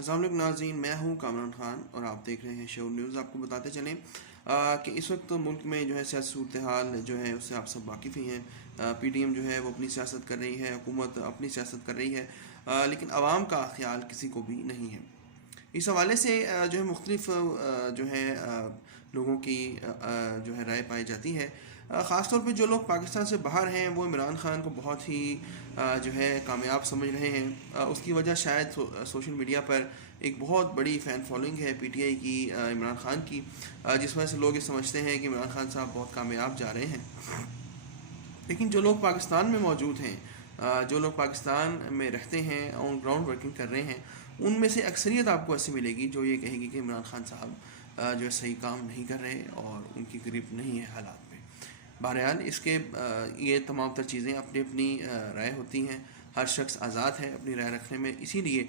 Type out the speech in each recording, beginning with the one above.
السلام علیکم ناظرین، میں ہوں کامران خان اور آپ دیکھ رہے ہیں شعور نیوز۔ آپ کو بتاتے چلیں کہ اس وقت ملک میں جو ہے سیاسی صورتحال جو ہے اس سے آپ سب واقف ہی ہیں۔ پی ٹی ایم جو ہے وہ اپنی سیاست کر رہی ہے، حکومت اپنی سیاست کر رہی ہے، لیکن عوام کا خیال کسی کو بھی نہیں ہے۔ اس حوالے سے جو ہے مختلف جو ہے لوگوں کی جو ہے رائے پائی جاتی ہے۔ خاص طور پہ جو لوگ پاکستان سے باہر ہیں وہ عمران خان کو بہت ہی جو ہے کامیاب سمجھ رہے ہیں۔ اس کی وجہ شاید سوشل میڈیا پر ایک بہت بڑی فین فالوئنگ ہے پی ٹی آئی کی عمران خان کی، جس وجہ سے لوگ یہ سمجھتے ہیں کہ عمران خان صاحب بہت کامیاب جا رہے ہیں۔ لیکن جو لوگ پاکستان میں موجود ہیں، جو لوگ پاکستان میں رہتے ہیں، آن گراؤنڈ ورکنگ کر رہے ہیں، ان میں سے اکثریت آپ کو ایسی ملے گی جو یہ کہے گی کہ عمران خان صاحب جو ہے صحیح کام نہیں کر رہے اور ان کی قریب نہیں ہے حالات میں۔ بہرحال اس کے یہ تمام تر چیزیں اپنی اپنی رائے ہوتی ہیں، ہر شخص آزاد ہے اپنی رائے رکھنے میں۔ اسی لیے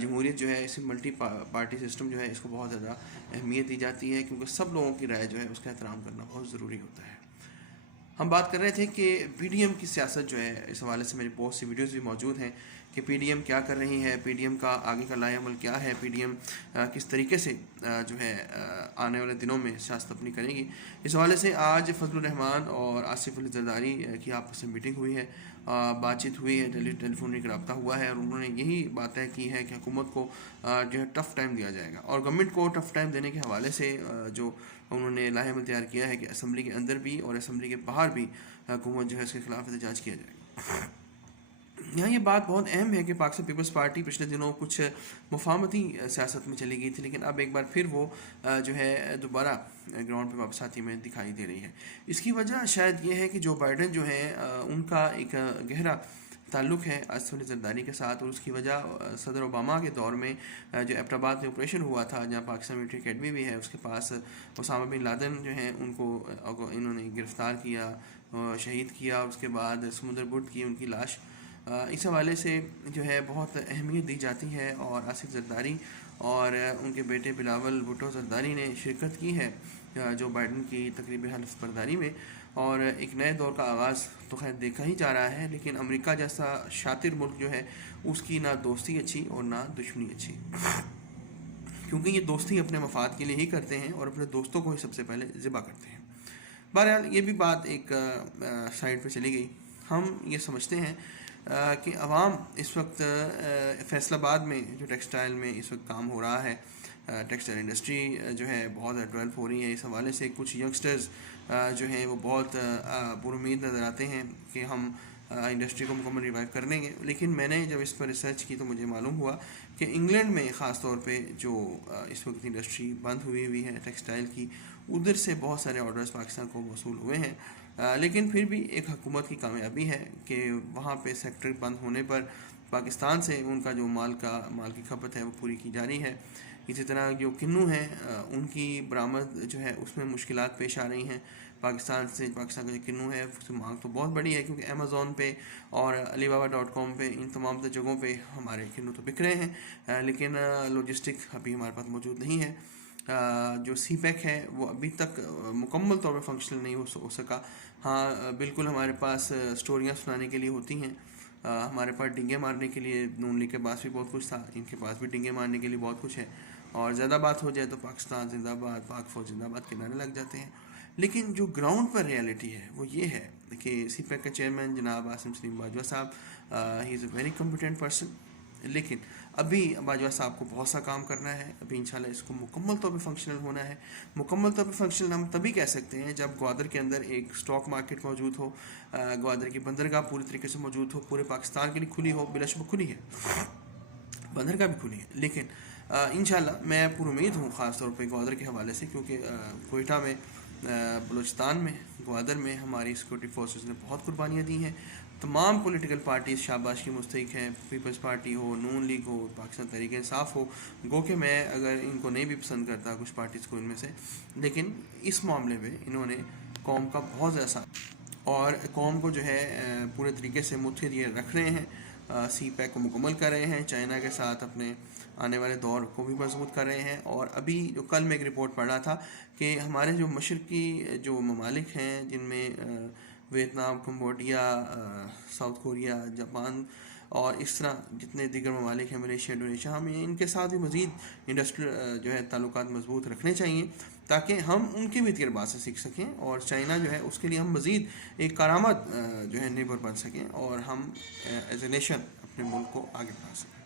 جمہوریت جو ہے، اس ملٹی پارٹی سسٹم جو ہے، اس کو بہت زیادہ اہمیت دی جاتی ہے، کیونکہ سب لوگوں کی رائے جو ہے اس کا احترام کرنا بہت ضروری ہوتا ہے۔ ہم بات کر رہے تھے کہ پی ڈی ایم کی سیاست جو ہے، اس حوالے سے میری بہت سی ویڈیوز بھی موجود ہیں کہ پی ڈی ایم کیا کر رہی ہے، پی ڈی ایم کا آگے کا لائحہ عمل کیا ہے، پی ڈی ایم کس طریقے سے جو ہے آنے والے دنوں میں سیاست اپنی کرے گی۔ اس حوالے سے آج فضل الرحمان اور آصف علی زرداری کی آپس میں میٹنگ ہوئی ہے، بات چیت ہوئی ہے، ٹیلی فونک رابطہ ہوا ہے، اور انہوں نے یہی بات طے کی ہے کہ حکومت کو جو ہے ٹف ٹائم دیا جائے گا، اور گورنمنٹ کو ٹف ٹائم دینے کے حوالے سے جو انہوں نے لائحہ عمل تیار کیا ہے کہ اسمبلی کے اندر بھی اور اسمبلی کے باہر بھی حکومت جو ہے اس کے خلاف احتجاج کیا جائے گا۔ یہاں یہ بات بہت اہم ہے کہ پاکستان پیپلز پارٹی پچھلے دنوں کچھ مفاہمتی سیاست میں چلی گئی تھی، لیکن اب ایک بار پھر وہ جو ہے دوبارہ گراؤنڈ پہ واپس آتی میں دکھائی دے رہی ہے۔ اس کی وجہ شاید یہ ہے کہ جو بائیڈن جو ہے ان کا ایک گہرا تعلق ہے آصف علی زرداری کے ساتھ، اور اس کی وجہ صدر اوباما کے دور میں جو ایبٹ آباد میں آپریشن ہوا تھا، جہاں پاکستان ملٹری اکیڈمی بھی ہے، اس کے پاس اسامہ بن لادن جو ہیں ان کو انہوں نے گرفتار کیا، شہید کیا، اس کے بعد سمندر بٹ کی ان کی لاش۔ اس حوالے سے جو ہے بہت اہمیت دی جاتی ہے، اور آصف زرداری اور ان کے بیٹے بلاول بھٹو زرداری نے شرکت کی ہے جو بائیڈن کی تقریب حلف برداری میں، اور ایک نئے دور کا آغاز تو خیر دیکھا ہی جا رہا ہے، لیکن امریکہ جیسا شاطر ملک جو ہے اس کی نہ دوستی اچھی اور نہ دشمنی اچھی، کیونکہ یہ دوستی اپنے مفاد کے لیے ہی کرتے ہیں اور اپنے دوستوں کو ہی سب سے پہلے ذبح کرتے ہیں۔ بہرحال یہ بھی بات ایک سائڈ پہ چلی گئی۔ ہم یہ سمجھتے ہیں کہ عوام اس وقت فیصل آباد میں جو ٹیکسٹائل میں اس وقت کام ہو رہا ہے، ٹیکسٹائل انڈسٹری جو ہے بہت ڈیولپ ہو رہی ہے، اس حوالے سے کچھ ینگسٹرز جو ہیں وہ بہت پر امید نظر آتے ہیں کہ ہم انڈسٹری کو مکمل ریوائیو کر لیں گے، لیکن میں نے جب اس پر ریسرچ کی تو مجھے معلوم ہوا کہ انگلینڈ میں خاص طور پہ جو اس وقت انڈسٹری بند ہوئی ہے ٹیکسٹائل کی، ادھر سے بہت سارے آرڈرز پاکستان کو موصول ہوئے ہیں، لیکن پھر بھی ایک حکومت کی کامیابی ہے کہ وہاں پہ سیکٹر بند ہونے پر پاکستان سے ان کا جو مال کی کھپت ہے وہ پوری کی جا رہی ہے۔ اسی طرح جو کنو ہیں ان کی برآمد جو ہے اس میں مشکلات پیش آ رہی ہیں، پاکستان کا جو کنو ہے اس کی مانگ تو بہت بڑی ہے، کیونکہ امیزون پہ اور علی بابا .com پہ ان تمام جگہوں پہ ہمارے کنو تو بک رہے ہیں، لیکن لاجسٹک ابھی ہمارے پاس موجود نہیں ہے۔ جو سی پیک ہے وہ ابھی تک مکمل طور پہ فنکشنل نہیں ہو سکا۔ ہاں بالکل ہمارے پاس سٹوریاں سنانے کے لیے ہوتی ہیں، ہمارے پاس ڈنگے مارنے کے لیے نون لیگ کے پاس بھی بہت کچھ تھا، ان کے پاس بھی ڈنگے مارنے کے لیے بہت کچھ ہے، اور زیادہ بات ہو جائے تو پاکستان زندہ باد، پاک فوج زندہ باد کے نعرے لگ جاتے ہیں۔ لیکن جو گراؤنڈ پر ریالٹی ہے وہ یہ ہے کہ سی پیک کا چیئرمین جناب عاصم سلیم باجوہ صاحب ہی از اے ویری کمپیٹنٹ پرسن، لیکن ابھی باجوہ صاحب کو بہت سا کام کرنا ہے، ابھی انشاءاللہ اس کو مکمل طور پہ فنکشنل ہونا ہے۔ مکمل طور پہ فنکشنل ہم تبھی کہہ سکتے ہیں جب گوادر کے اندر ایک سٹاک مارکیٹ موجود ہو، گوادر کی بندرگاہ پوری طریقے سے موجود ہو، پورے پاکستان کے لیے کھلی ہو، بلا شبہ کھلی ہے، بندرگاہ بھی کھلی ہے، لیکن انشاءاللہ میں پر امید ہوں خاص طور پہ گوادر کے حوالے سے، کیونکہ کوئٹہ میں، بلوچستان میں، گوادر میں ہماری سیکورٹی فورسز نے بہت قربانیاں دی ہیں۔ تمام پولیٹیکل پارٹیز شاباش کی مستحق ہیں، پیپلز پارٹی ہو، نون لیگ ہو، پاکستان تحریک انصاف ہو، گو کہ میں اگر ان کو نہیں بھی پسند کرتا کچھ پارٹیز کو ان میں سے، لیکن اس معاملے میں انہوں نے قوم کا بہت زیادہ ساتھ اور قوم کو جو ہے پورے طریقے سے متحد یہ رکھ رہے ہیں، سی پیک کو مکمل کر رہے ہیں، چائنا کے ساتھ اپنے آنے والے دور کو بھی مضبوط کر رہے ہیں۔ اور ابھی جو کل میں ایک رپورٹ پڑھ رہا تھا کہ ہمارے جو مشرقی جو ممالک ہیں، جن میں Vietnam, Cambodia, south Korea, Japan, اور اس طرح جتنے دیگر ممالک ہیں ملیشیا انڈونیشیا، ہمیں ان کے ساتھ بھی مزید انڈسٹریل جو ہے تعلقات مضبوط رکھنے چاہیے تاکہ ہم ان کے بھی تجربات سے سیکھ سکیں، اور چائنا جو ہے اس کے لیے ہم مزید ایک کارآمد جو ہے نیبر بن سکیں، اور ہم ایز اے نیشن اپنے ملک کو آگے بڑھا سکیں۔